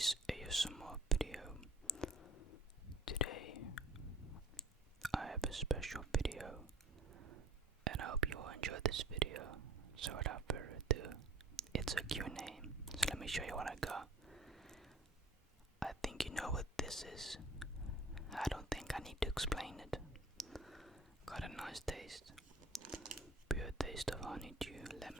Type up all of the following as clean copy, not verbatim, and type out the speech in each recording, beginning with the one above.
today's ASMR video. Today I have a special video and I hope you all enjoy this video. So without further ado, it's a Q&A. So let me show you what I got. I think you know what this is. I don't think I need to explain it. Got a nice taste. Pure taste of honeydew lemon.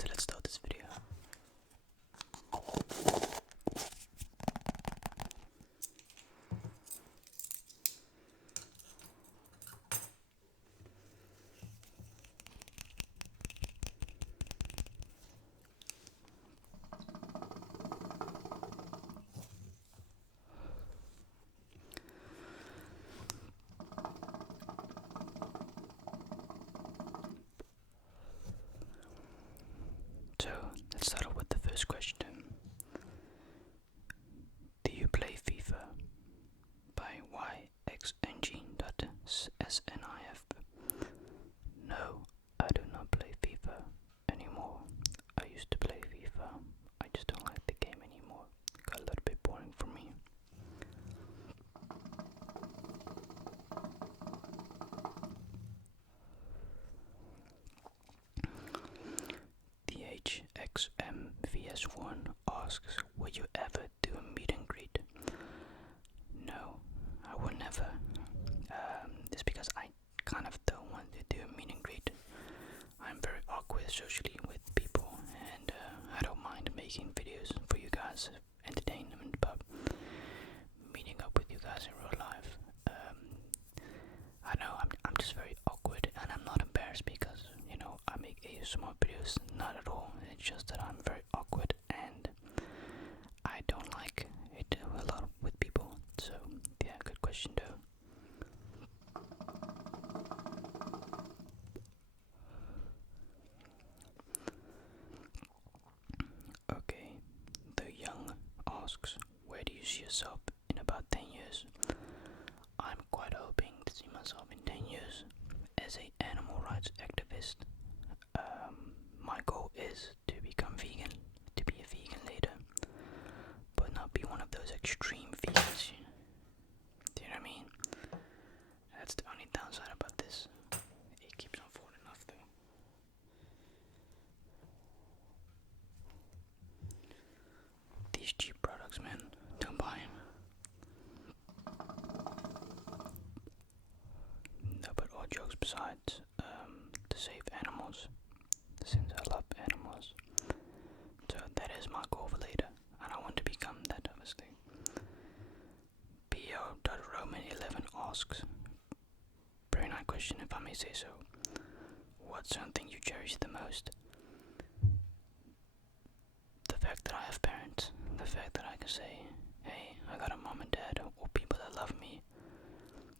So let's start this video. So let's start off with the first question. Do you play FIFA? By yxng.snif. No, I do not play FIFA anymore. I used to play FIFA. I just don't like the game anymore. Got a little bit boring for me. The HXMVS1 asks, would you ever do a meet and greet? No, I would never. It's because I kind of don't want to do a meet and greet. I'm very awkward socially with people, and I don't mind making videos for you guys, entertainment, but meeting up with you guys in real life, I know I'm just very awkward, and I'm not embarrassed because, you know, I make ASMR videos, not at all. It's just that I'm very awkward, and I don't like it a lot with people. So, yeah, good question though. Okay, the young asks, where do you see yourself in about 10 years? I'm quite hoping to see myself in 10 years as an animal rights activist. My goal is to become vegan, to be a vegan later, but not be one of those extreme vegans. Do you know what I mean? That's the only downside about this. It keeps on falling off though. These cheap products, man, don't buy them. No, but all jokes besides, to save animals, since I love animals. So that is my goal for later, and I want to become that, obviously. PO.Roman11 asks, very nice question if I may say so. What's something you cherish the most? The fact that I have parents, the fact that I can say, hey, I got a mom and dad, or people that love me,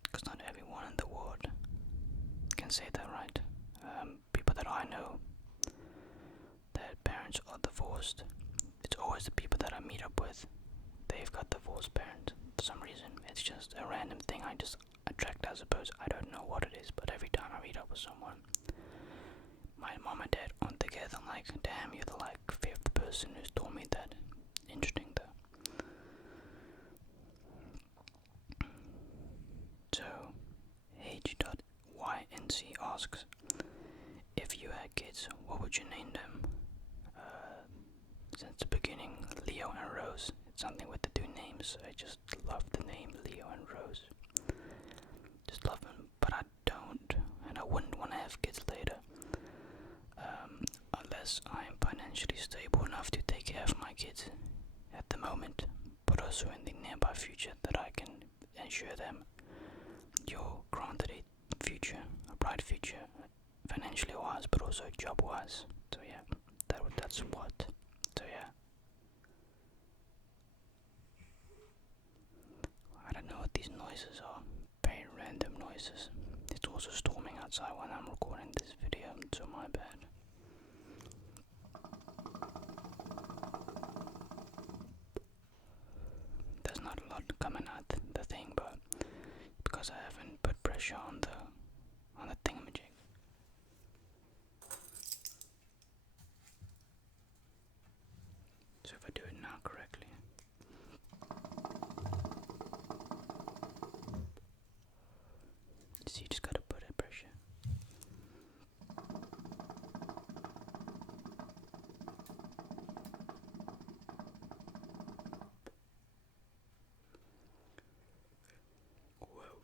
because not everyone in the world can say that, right? People that I know, that parents are divorced, it's always the people that I meet up with, they've got divorced parents for some reason. It's just a random thing I just attract, I suppose. I don't know what it is, but every time I meet up with someone, my mom and dad aren't together. I'm like, damn, you're the like fifth person who's told me that. Interesting though. So, H.YNC asks, if you had kids, what would you name them? Since the beginning, Leo and Rose. It's something with the two names. I just love the name Leo and Rose. Just love them, but I don't kids at the moment, but also in the nearby future, that I can ensure them you're granted a future, a bright future, financially wise, but also job wise. So yeah, that's what. So yeah, I don't know what these noises are. Very random noises. It's also storming outside when I'm recording this video, so my bad. There's not a lot coming out the thing, but because I haven't put pressure on the thingamajig. So if I do it now correctly, so you just gotta put it pressure. Whoa.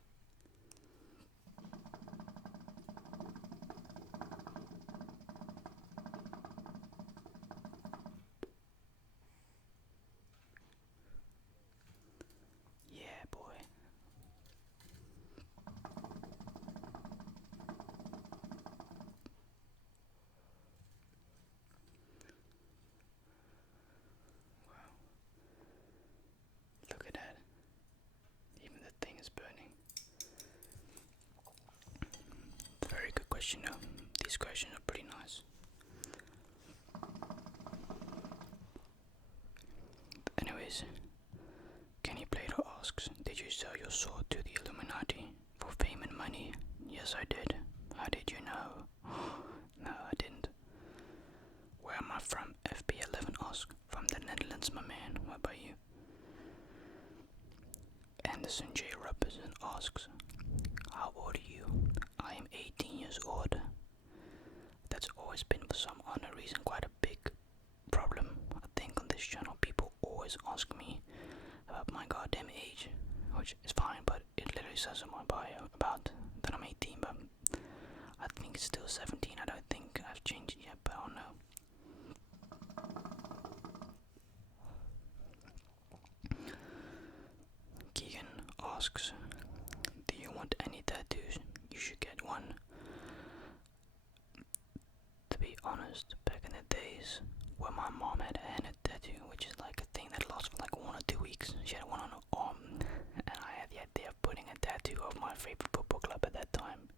Yeah, boy. Wow. Look at that. Even the thing is burning. Very good question though. These questions are pretty nice. Anyways, Kenny Plato asks, did you sell your sword to the Illuminati for fame and money? Yes, I did. How did you know? No, I didn't. Where am I from? FB11 asks. From the Netherlands, my man. What about you? Anderson J. Robertson asks, how old are you? I am 18 years old. That's always been, for some unknown reason, quite a big problem. I think on this channel people always ask me about my goddamn age, which is fine, but it literally says in my bio about that I'm 18, but I think it's still 17. I don't think I've changed it yet, but I don't know. Keegan asks, do you want any tattoos? You should get one. To be honest, back in the days when my mom had a henna tattoo, which is like a thing that lasts for like 1 or 2 weeks, she had one on her arm, and I had the idea of putting a tattoo of my favorite football club at that time,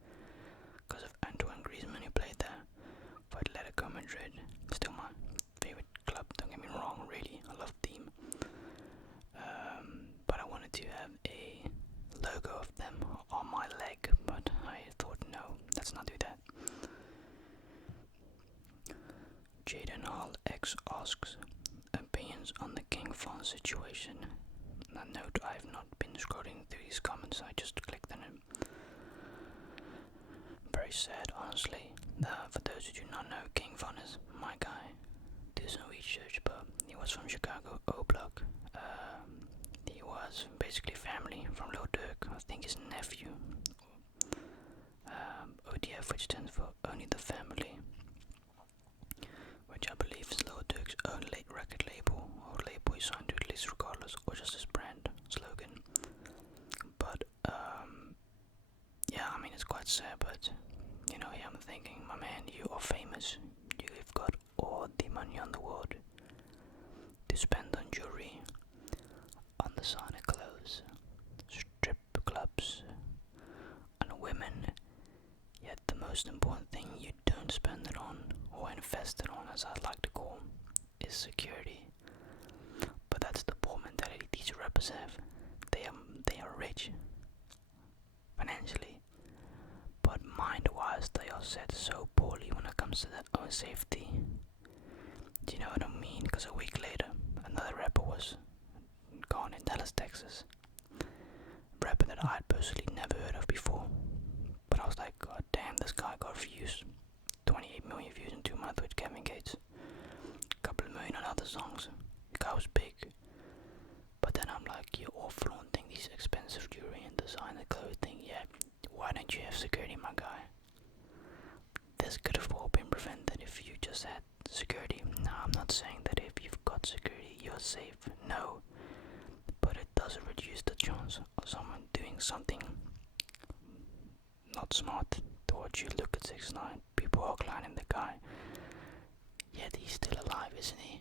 because of Antoine Griezmann, who played there for Atletico Madrid. Still my favorite club, don't get me wrong, really, I love the team. But I wanted to have a logo of them on my leg, but I thought, no, let's not do that. Jaden Hall X asks, opinions on the King Von situation. Now note, I have not been scrolling through these comments, I just clicked on it. Very sad, honestly. For those who do not know, King Von is my guy. Do some research, but he was from Chicago, O-Block. He was basically family from Lil Durk, I think his nephew. ODF, which stands for Only the Family, which I believe is Lil Durk's own late record label, or label he signed to, at least regardless, or just his brand slogan. But yeah, I mean, it's quite sad, but you know, yeah, I'm thinking, my man, you are famous. You've got all the money on the world to spend on jewelry, on designer clothes, strip clubs, on women. Yet the most important thing you don't spend it on, or invest it on, as I'd like to call, is security. But that's the poor mentality these rappers have. They are rich financially, but mind-wise they are set so poorly when it comes to their own safety. Do you know what I mean? Because a week later, another rapper was gone in Dallas, Texas. A rapper that I had personally never heard of before. But I was like, god damn, this guy got views. 28 million views in 2 months with Kevin Gates. A couple of million on other songs. The guy was big. But then I'm like, you're all flaunting these expensive jewelry and designer clothing. Yeah, why don't you have security, my guy? This could have all been prevented if you just had security. Now, I'm not saying that if you've got got security, you're safe. No, but it does reduce the chance of someone doing something not smart towards you. Look at 6ix9ine. People are clowning the guy. Yet he's still alive, isn't he?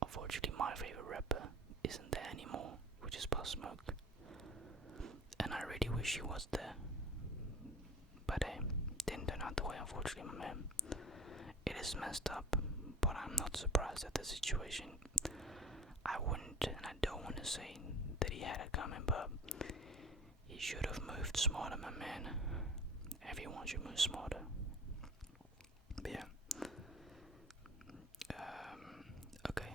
Unfortunately, my favorite rapper isn't there anymore, which is Pop Smoke. And I really wish he was there. But hey, didn't turn out the way, unfortunately, my man. It is messed up, but I'm not surprised at the situation. I wouldn't, and I don't want to say that he had it coming, but he should have moved smarter, my man. Everyone should move smarter. But yeah. Okay.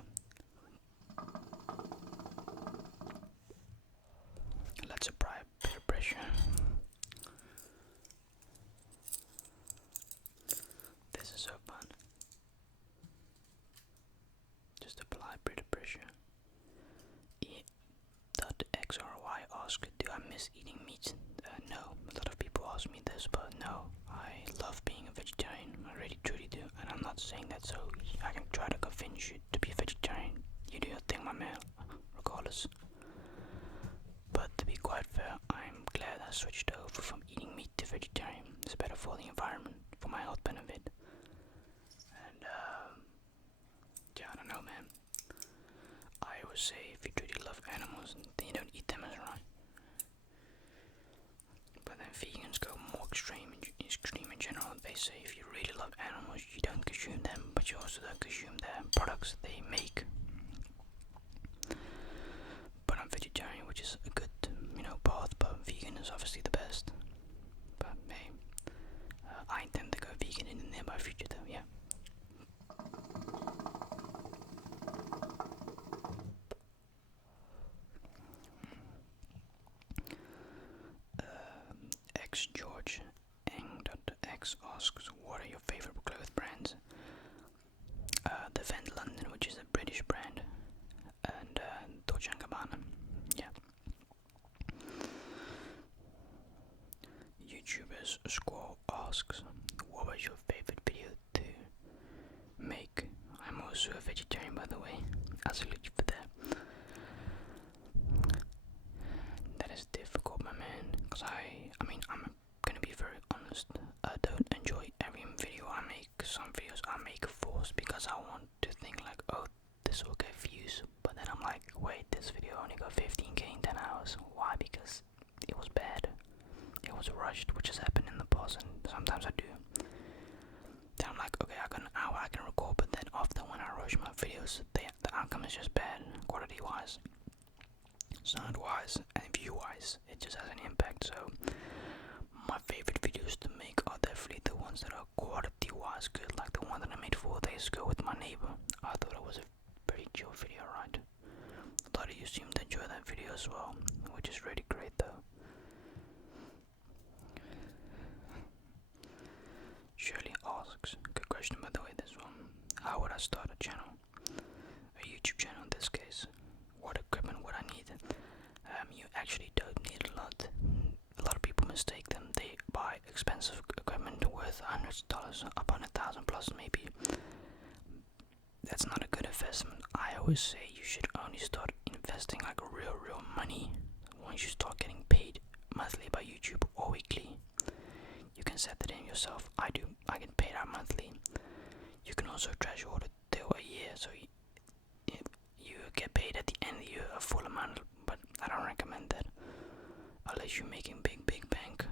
Let's apply a bit of pressure. This is so fun. Just apply a bit of pressure. E.XRY asked, do I miss eating meat? No. A lot of people ask me this, but no. I love being a vegetarian. I really truly do. And I'm not saying that so I can try to convince you to be a vegetarian. You do your thing, my man, regardless. But to be quite fair, I'm glad I switched over from eating meat to vegetarian. It's better for the environment, for my health benefit. And yeah, I don't know, man. I always say if you truly love animals, then you don't eat them, as right. But then vegans go more extreme in general. They say if you really love animals, you don't consume them, but you also don't consume their products they make. But I'm vegetarian, which is a good, path. But vegan is obviously the best. But hey, I intend to go vegan in the nearby future, though. Yeah. X George Ang.X asks, what are your favorite clothes brands? The Van London, which is a British brand, and Dolce & Gabbana. Yeah. YouTubers Squall asks, what was your favorite video to make? I'm also a vegetarian, by the way. I salute you for that. That is difficult, my man, because I'm gonna be very honest. I don't enjoy every video I make. Some videos I make forced because I want to think like, oh, this will get views, but then I'm like, wait, this video only got 15k in 10 hours. Why? Because it was bad. It was rushed, which has happened in the past, and sometimes I do. Then I'm like, okay, I got an hour I can record, but then after when I rush my videos, the outcome is just bad, quality wise, sound wise, and view wise. It just has an impact. So my favorite videos to make are definitely the ones that are quality wise good, like the one that I made 4 days ago with my neighbor. I thought it was a pretty chill video, right? A lot of you seem to enjoy that video as well, which is really great though. Shirley asks, good question by the way, this one. How would I start a channel? A YouTube channel in this case. What equipment would I need? You actually don't need a lot. A lot of people mistake them. They buy expensive equipment worth hundreds of dollars, up on 1,000 plus maybe. That's not a good investment. I always say you should only start investing like real money once you start getting paid monthly by YouTube or weekly. You can set that in yourself. I get paid out monthly. You can also treasure order till a year, so you get paid at the end of the year a full amount, but I don't recommend that unless you're making big bank.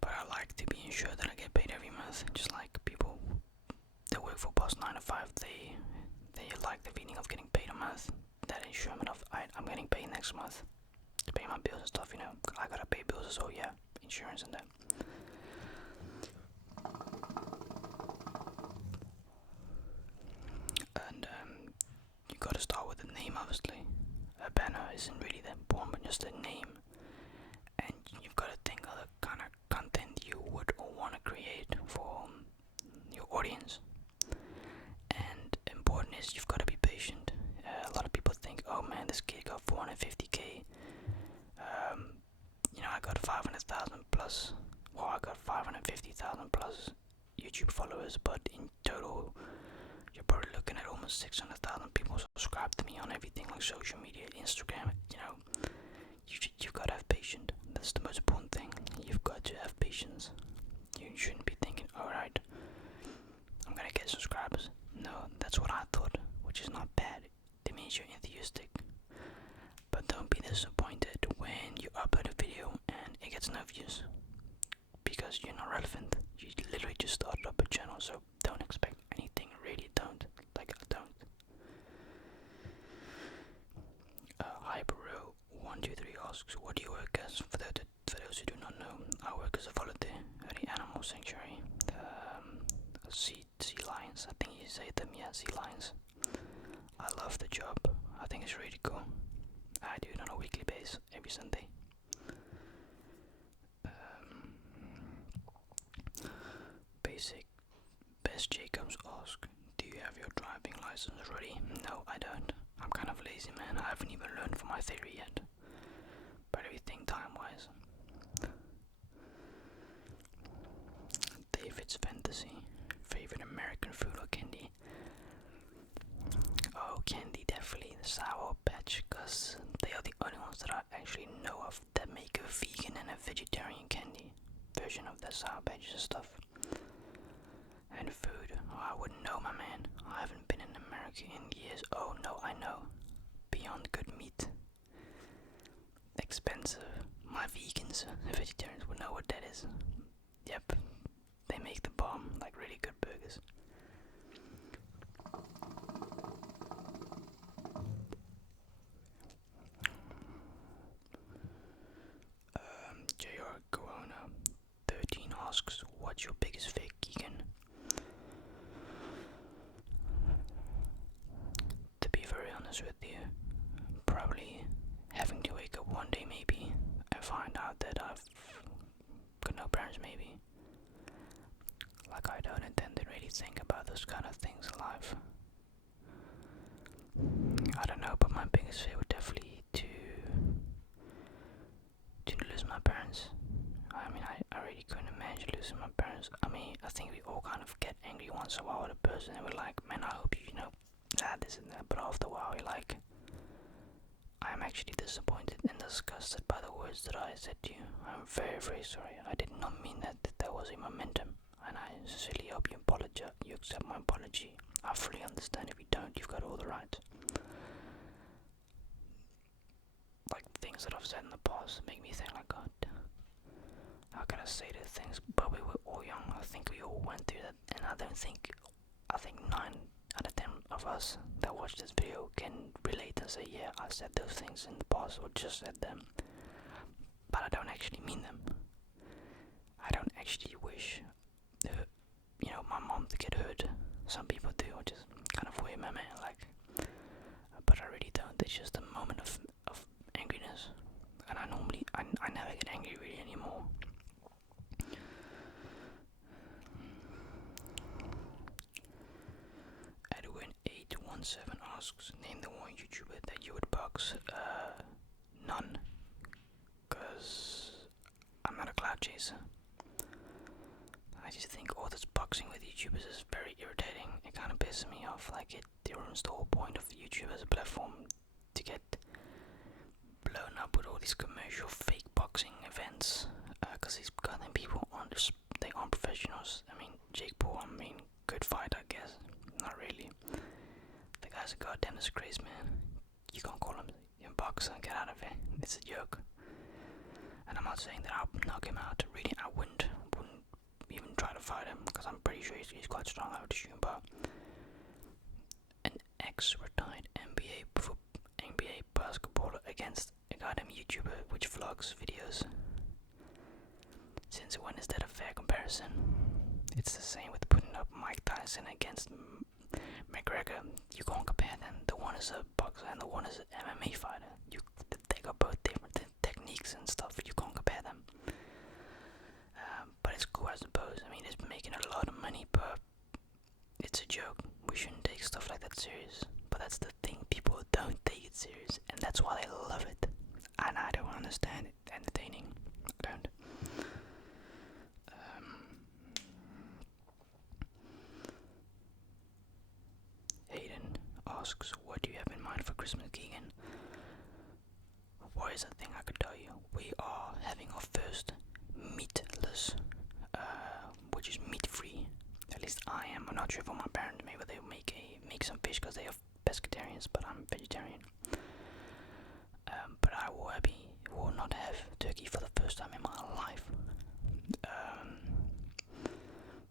But I like to be ensured that I get paid every month, just like people that work for past 9 to 5. They like the feeling of getting paid a month. That ensurement of I'm getting paid next month to pay my bills and stuff. I gotta pay bills as well. Yeah, insurance and that. And you gotta start with the name, obviously. A banner isn't really that important, but just a name. And you've got to think of the kind of content you would or want to create for your audience. And important is you've got to be patient. A lot of people think, oh man, this kid got 450k. I got 500,000 plus. Well, I got 550,000 plus YouTube followers, but in total, you're probably looking at almost 600,000 people subscribe to me on everything like social media, Instagram. You've got to have patience. That's the most important thing. You've got to have patience. You shouldn't be thinking, alright, I'm gonna get subscribers. No, that's what I thought, which is not bad. It means you're enthusiastic. But don't be disappointed when you upload a video and it gets no views. Because you're not relevant. You literally just started up a channel, so don't expect anything. Really don't. Like, don't. Hypero123 asks, what do you work as? For those who do not know, I work as a volunteer at the animal sanctuary. Sea lions, I think you say them, yeah, sea lions. I love the job. I think it's really cool. I do it on a weekly basis, every Sunday. Best Jacobs ask, do you have your driving license ready? No, I don't. I'm kind of lazy, man. I haven't even learned for my theory yet. But everything time-wise. David's fantasy. Favorite American food or candy? Oh, candy, definitely the Sour Patch, because they are the only ones that I actually know of that make a vegan and a vegetarian candy version of the Sour Patch and stuff. And food, oh, I wouldn't know, my man. I haven't been in America in years. Oh no, I know. Beyond Good Meat. Expensive. My vegans and vegetarians would know what that is. Yep, they make the bomb, like really good burgers. JR Corona 13 asks, what's your biggest fake vegan? To be very honest with you, probably having to wake up one day maybe and find out that I've got no parents maybe. Like I don't intend to really think about those kind of things in life. I don't know, but my biggest fear would definitely to lose my parents. I mean, I really couldn't imagine losing my parents. I mean, I think we all kind of get angry once in a while with a person and we're like, man, I hope you know, this and that. But after a while, we're like, I'm actually disappointed and disgusted by the words that I said to you. I'm very, very sorry. I did not mean that. That was a momentum. And I sincerely hope you accept my apology. I fully understand. If you don't, you've got all the right. Like, things that I've said in the past make me think like, God, how can I say these things? But we were all young. I think we all went through that. And I think 9 out of 10 of us that watch this video can relate and say, yeah, I said those things in the past or just said them. But I don't actually mean them. I don't actually wish, my mom to get hurt. Some people do, which is kind of weird, my man, like. But I really don't. It's just a moment of angriness. And I never get angry really anymore. Edwin817 asks, name the one YouTuber that you would box. None. Because I'm not a cloud chaser. I just think all this boxing with YouTubers is very irritating. It kind of pisses me off. Like, it ruins the whole point of YouTube as a platform to get blown up with all these commercial fake boxing events. Because these goddamn people they aren't professionals. I mean, Jake Paul, good fight, I guess. Not really. The guy's a goddamn disgrace, man. You can't call him a boxer. Get out of it. It's a joke. And I'm not saying that I'll knock him out. Really, I wouldn't even try to fight him because I'm pretty sure he's quite strong. I would assume, but an ex-retired NBA basketballer against a goddamn YouTuber which vlogs videos. Since when is that a fair comparison? It's the same with putting up Mike Tyson against McGregor. You can't compare them. The one is a boxer and the one is an MMA fighter. They got both different techniques and stuff, but you can't compare them. But it's cool, I suppose. I mean, it's making a lot of money, but it's a joke. We shouldn't take stuff like that serious. But that's the thing, people don't take it serious, and that's why they love it. And I don't understand it. Entertaining. I don't. is a thing I could tell you. We are having our first meatless, which is meat-free. At least I am. I'm not sure for my parents. Maybe they make some fish because they are pescatarians, but I'm vegetarian. But I will not have turkey for the first time in my life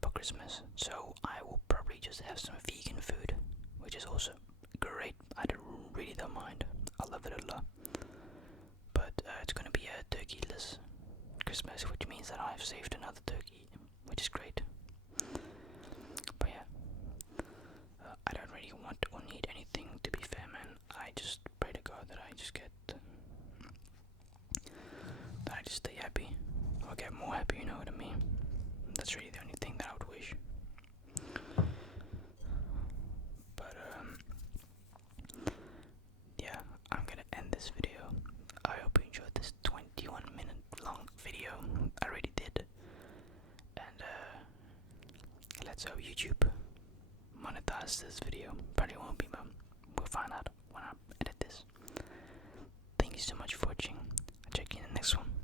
for Christmas. So I will probably just have some vegan food, which is also great. I really don't mind. I love it a lot. But it's gonna be a turkeyless Christmas, which means that I've saved another turkey, which is great. But yeah, I don't really want or need anything, to be fair, man. I just pray to God that I just stay happy, or get more happy, you know what I mean? That's really the only thing that I would wish. But yeah, I'm gonna end this video. I hope you enjoyed this 21-minute long video. I really did. And let's hope YouTube monetize this video. Probably won't be, but we'll find out when I edit this. Thank you so much for watching. I'll check you in the next one.